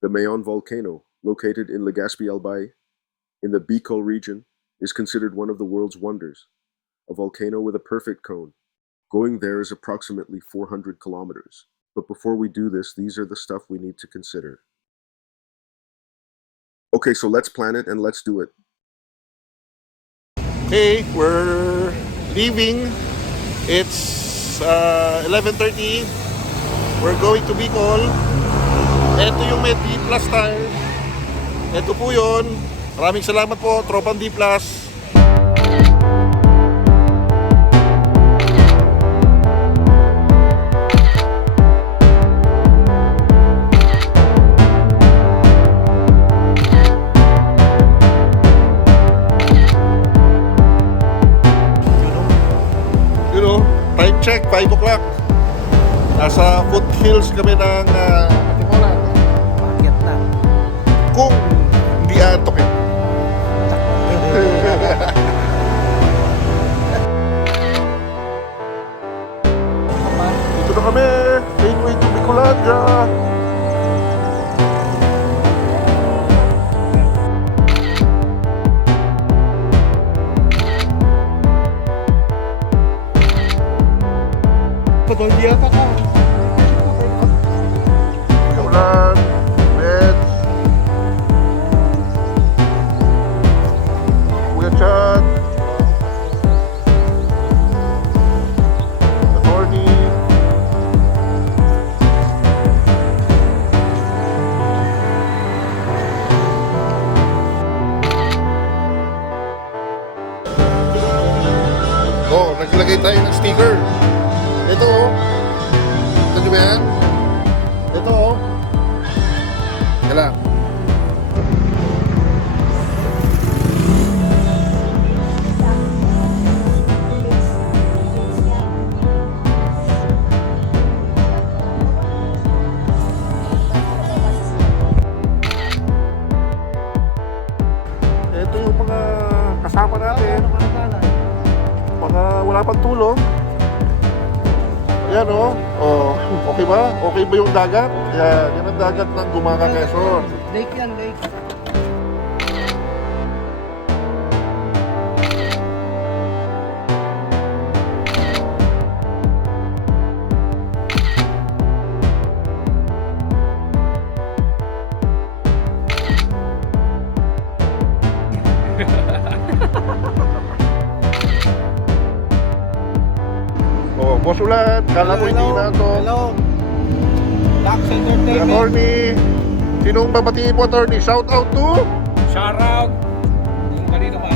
The Mayon volcano, located in Legazpi Albay, in the Bicol region, is considered one of the world's wonders, a volcano with a perfect cone. Going there is approximately 400 kilometers. But before we do this, these are the stuff we need to consider. Okay, so let's plan it and let's do it. Okay, we're leaving. It's 11:30. We're going to Bicol. Ito yung may D Plus tire. Ito po yun. Maraming salamat po, Tropang D Plus. Time check, 5 o'clock. Nasa foothills kami ng Antipolo. Bakit na? Kung hindi aantokin. Dito na kami. Gateway to Bicolanja. Patol di ata ka. Ulan, Meds, Kuya Chad, Attorney, naglagay tayo ng sticker. Ito oh. Ito di ba yan? Ito oh. Kailan? Ito yung mga kasama natin. Mga wala pang tulong. Yan o. Oh, okay ba? Okay ba yung dagat? Yan. Yan ang dagat ng Gumaca, Quezon. Lake yan, lake. Oh, Boss Ulan, kala mo hindi na to. Hello. Dax Entertainment. Attorney, sinong babatiin mo, attorney? Shout out to? Shout out. Yung kanina ba?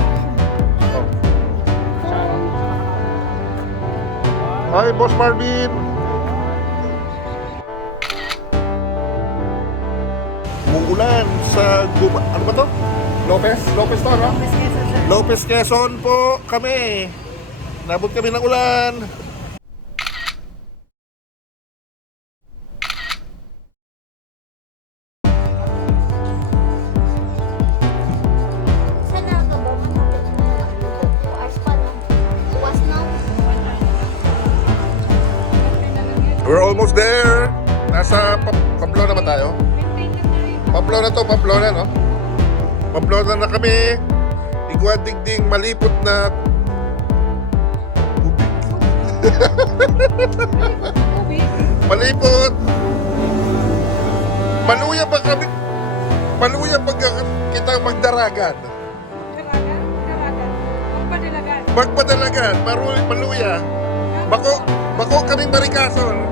Oh. Hi, Boss Marvin. Umuulan sa ano ba to? Lopez to, no? Lopez, Quezon po kami. Nabot kami ng ulan. We're almost there. Nasa Pamplona ba tayo? Pamplona to, Pamplona, no? Pamplona na kami. Iguan dingding malipot na malipot. Maluya ba kami? Maluya pag kita magdaragan. Magpadalagan. Maluya. Bako kaming marikason.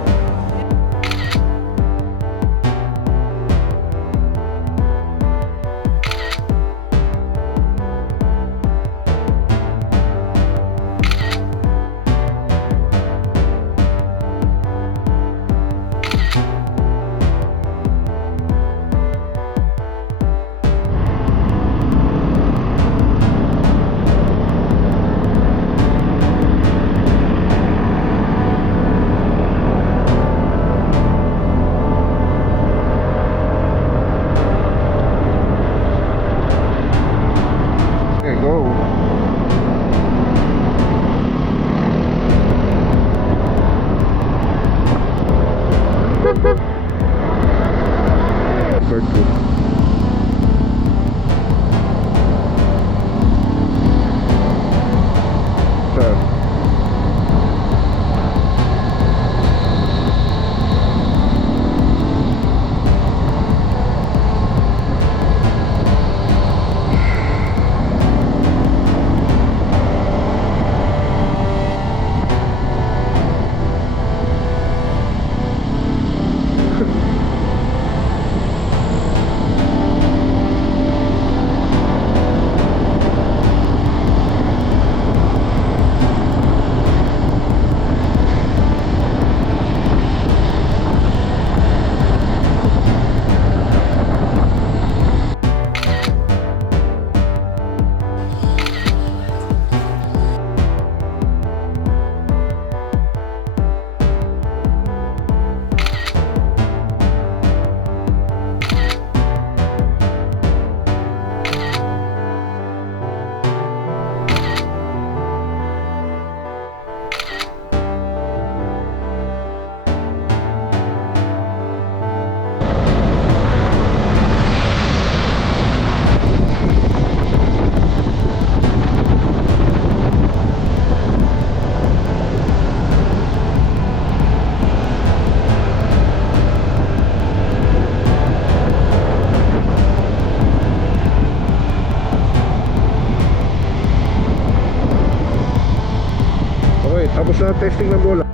tapos na testing ng bola.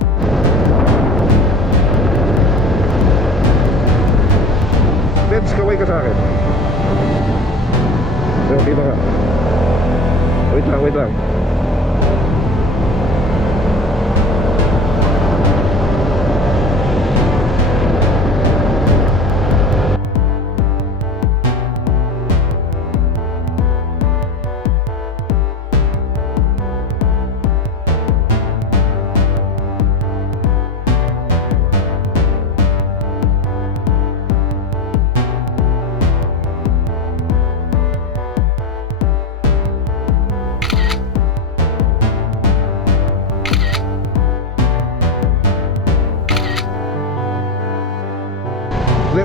Let's kaway ka sa akin. Okay na ka. Wait lang.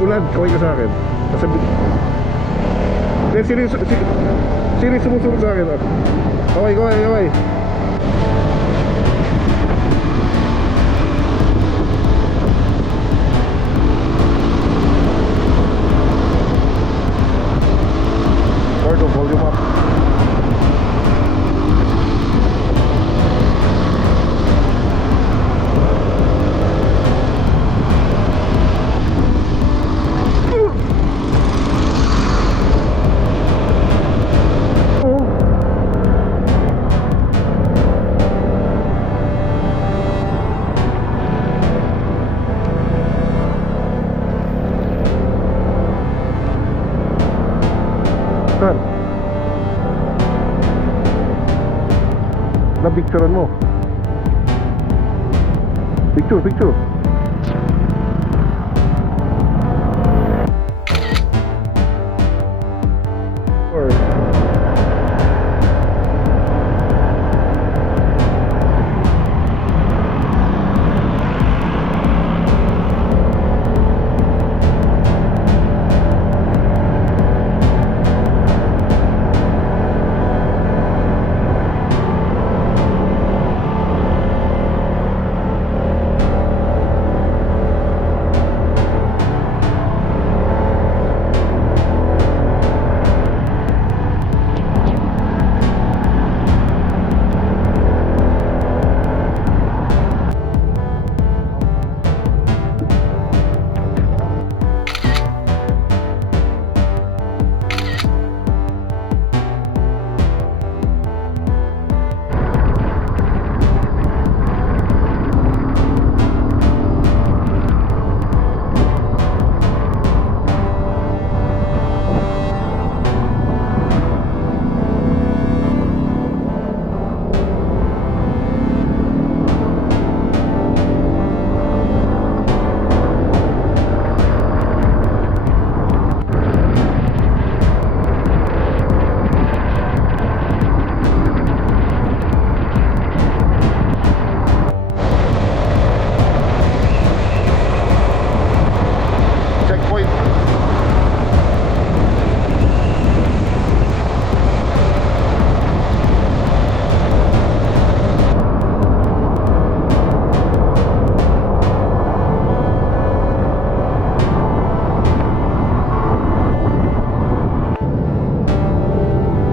Ulan, kaway ka sa akin. Sino sumusunod sa akin? Kaway. Gordo, volume up. Na-picturean mo. Picture.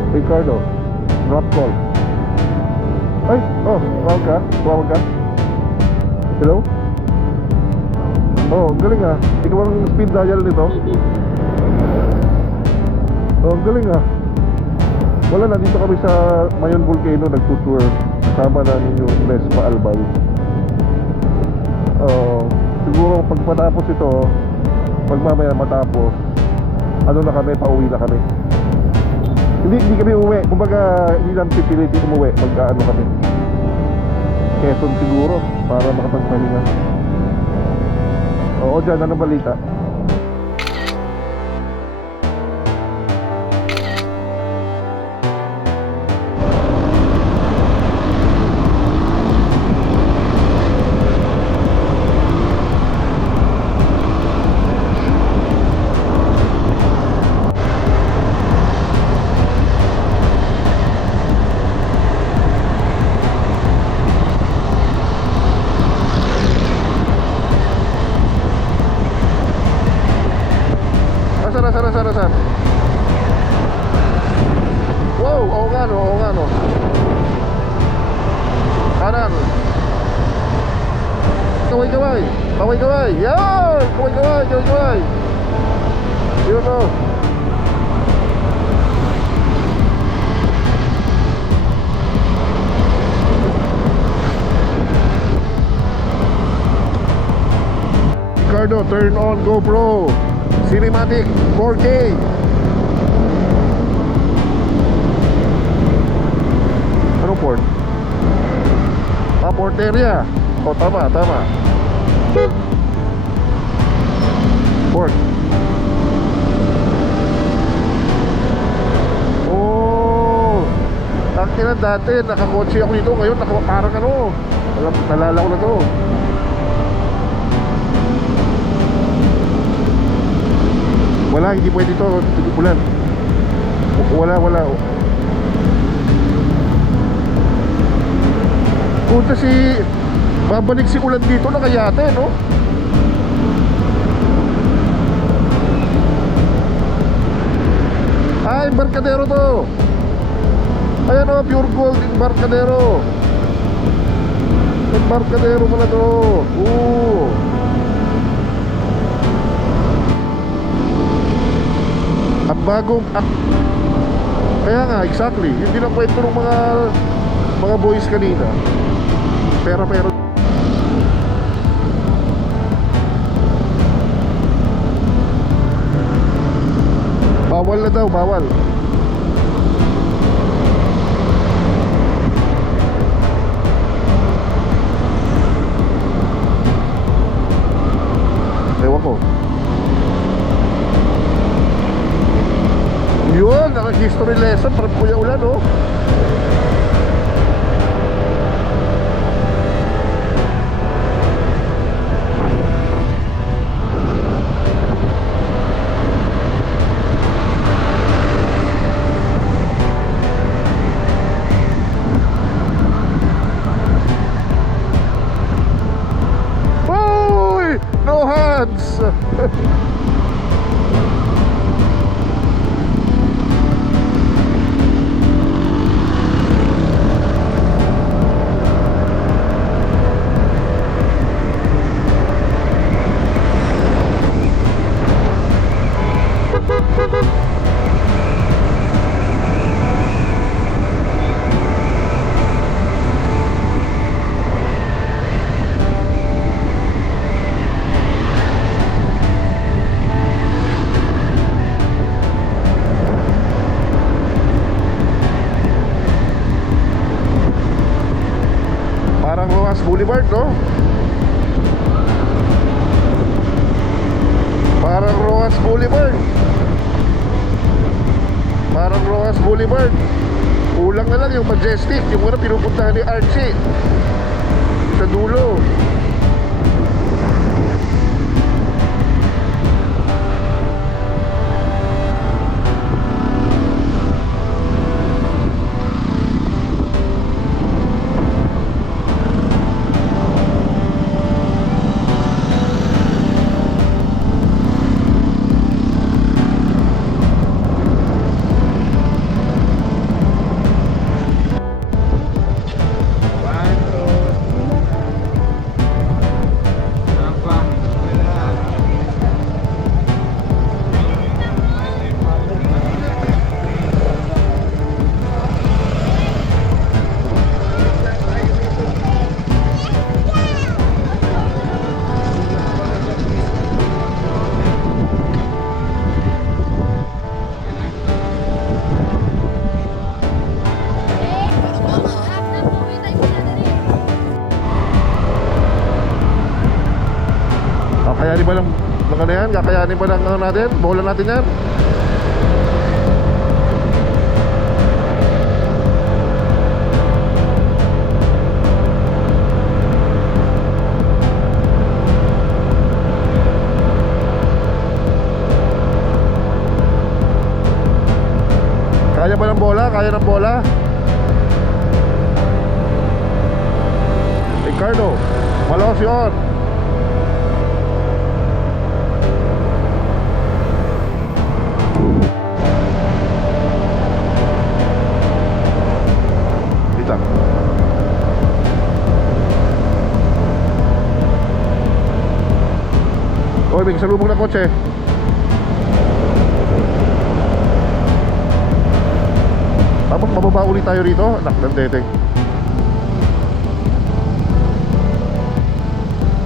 Ricardo, drop call. Ay, tumawag ka? Hello? Oh, galing ah. Ikaw ang speed dial nito? Oh, galing ah. Wala na, dito kami sa Mayon Volcano, nagtutour. Kasama namin yung Vespa Albay. Siguro pag matapos ito, pag mamaya matapos, ano na kami, pauwi na kami. Hindi kami uwi. Kumbaga, hindi namin pipilitin umuwi. Magkaano kami. Quezon siguro. Para makapagpahinga. Oo, dyan. Anong balita? kaway-kaway. Kaway-kaway. Yan! Kaway-kaway, kaway-kaway. Yun o. Ricardo, turn on GoPro Cinematic 4K. Anong port? Port area. Oh, tama. Port. Oh, ang ina dati, nakakotse ako dito. Ngayon, parang ano, nalala ko na to. Wala, hindi pwede ito. Ulan. Wala. Punta babalik si ulan dito na kayate, no? Ay, Embarcadero to. Ayan o, pure gold Embarcadero. Embarcadero pala to. Ang bagong kaya nga, exactly. Yung kwento ng mga boys kanina. Pero bawal na daw, bawal. Ewan ko. Yun, naka-history lesson para Kuya Ulan, oh. Uy! No hands! Parang Rojas Boulevard, no? Parang Rojas Boulevard. Parang Rojas Boulevard. Kulang na lang yung Majestic, yung muna pinupuntahan ni Archie sa dulo. Kakayanin ba ng ano yan? Kakayanin ba ng ano natin? Bola natin yan? Kaya ba ng bola? Kaya ng bola? Ricardo, malos yun. Oy, may kasalubong na kotse. Tapos bababa ulit tayo rito. Anak ng teteng.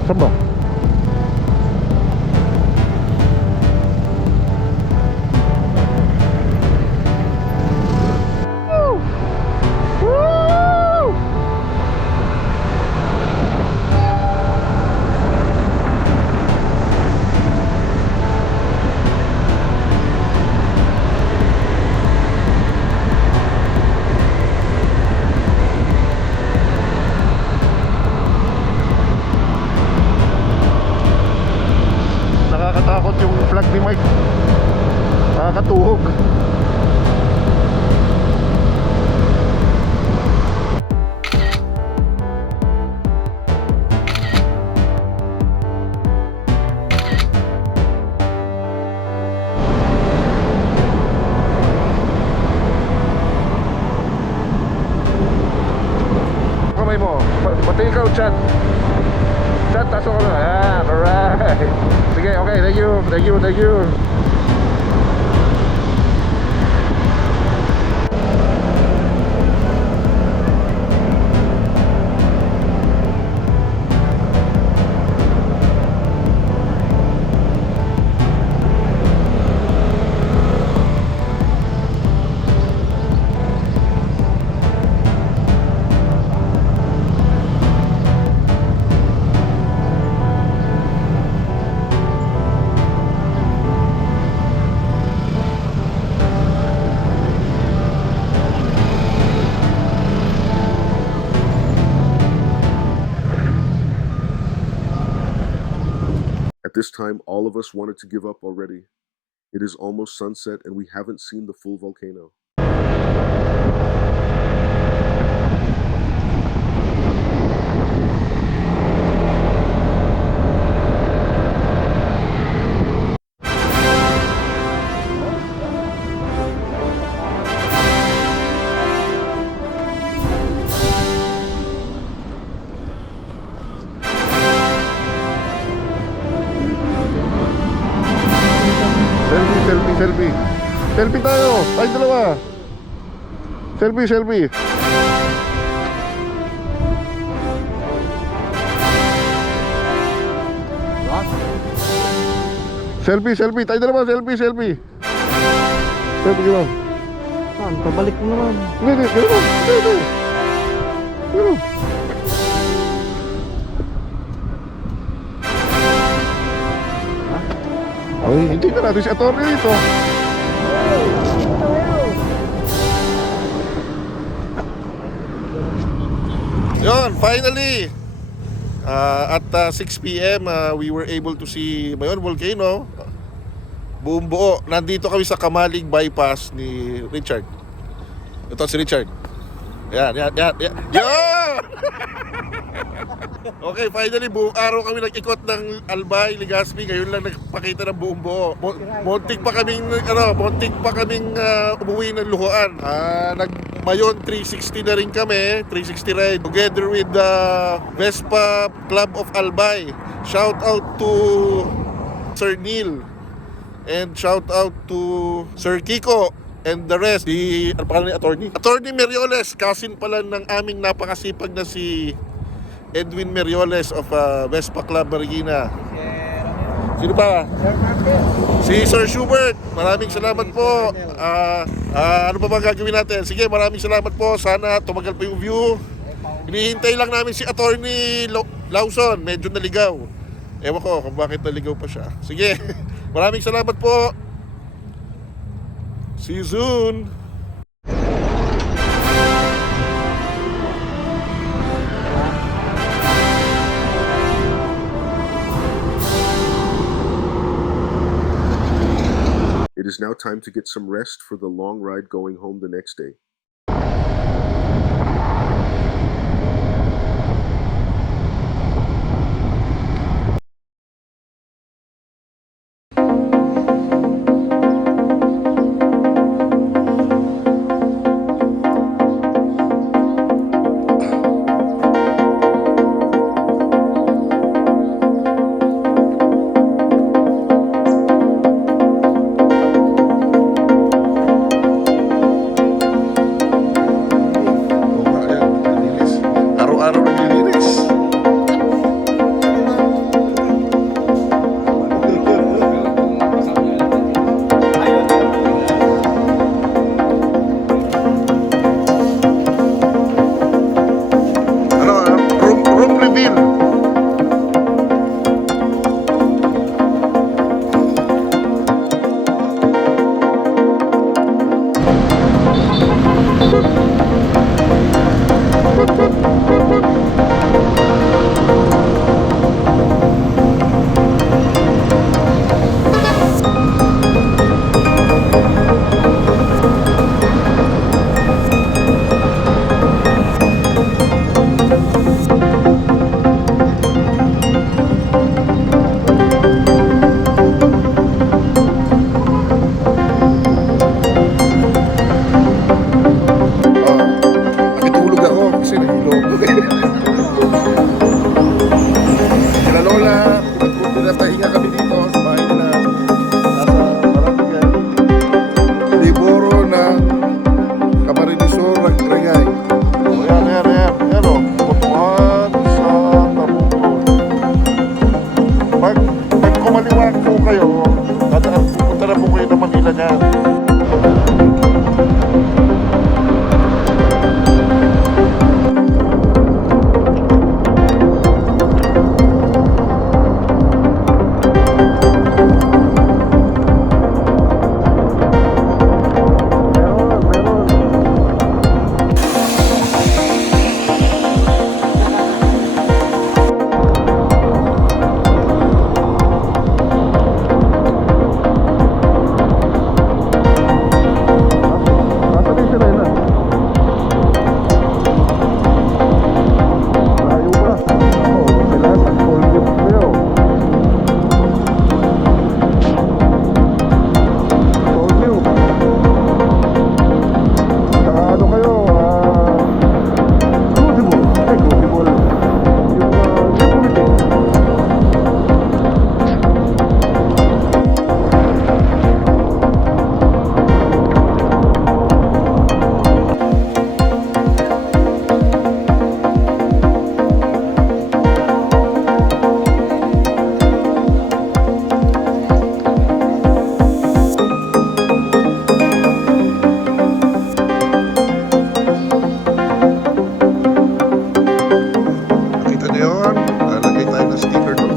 Saan ba? Woo! Woo! Nakakatakot yung flag ni Mike. Nakakatuhog. Kamay mo. Pati ikaw, chat. Chat, taso ka na. Yan, alright. Sige, okay, thank you, thank you, thank you. At this time, all of us wanted to give up already. It is almost sunset and we haven't seen the full volcano. Selfie. Selfie tayo. Tayo dalawa. Selfie. Selfie. Tayo dalawa. Selfie. Selfie gano'n. Saan? Pabalik mo naman. Hindi. Gano'n. Ay, hindi na natin si attorney dito. Yun, finally at 6 p.m. We were able to see Mayon Volcano. Buong buo. Nandito kami sa Kamalig Bypass ni Richard. Ito si Richard. Yan. Okay, finally buong araw kami nag-ikot ng Albay, Legazpi. Ngayon lang nagpakita ng buong buo. Montik pa kaming umuwi ng Luhoan. Nag-Mayon 360 na rin kami, 360 ride together with the Vespa Club of Albay. Shout out to Sir Neil and shout out to Sir Kiko and the rest. Ano pangalan ni attorney? Attorney Merioles, cousin pala ng aming napakasipag na si Edwin Merioles of Vespa Club Marikina. Sino pa? Si Sir Schubert. Maraming salamat po. Ano pa ba gagawin natin? Sige, maraming salamat po. Sana tumagal pa yung view. Hinihintay lang namin si Attorney Lawson. Medyo naligaw. Ewan ko kung bakit naligaw pa siya. Sige, maraming salamat po. See you soon. It is now time to get some rest for the long ride going home the next day. Kila Lola, pinatahinga kami dito sa bahay nila. Nasa Barangay Liboro ng Camarines Sur, Rangay. Ayan o. Putuhan sa Tabungon. Pag kumaliwag po kayo, pupunta na po kayo ng Manila niyan. Nakita niyo yun? Lalagay tayo ng sticker doon.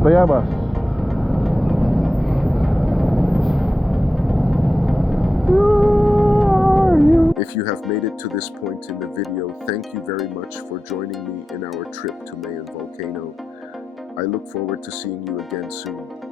Tayabas. If you have made it to this point in the video, thank you very much for joining me in our trip to Mayan Volcano. I look forward to seeing you again soon.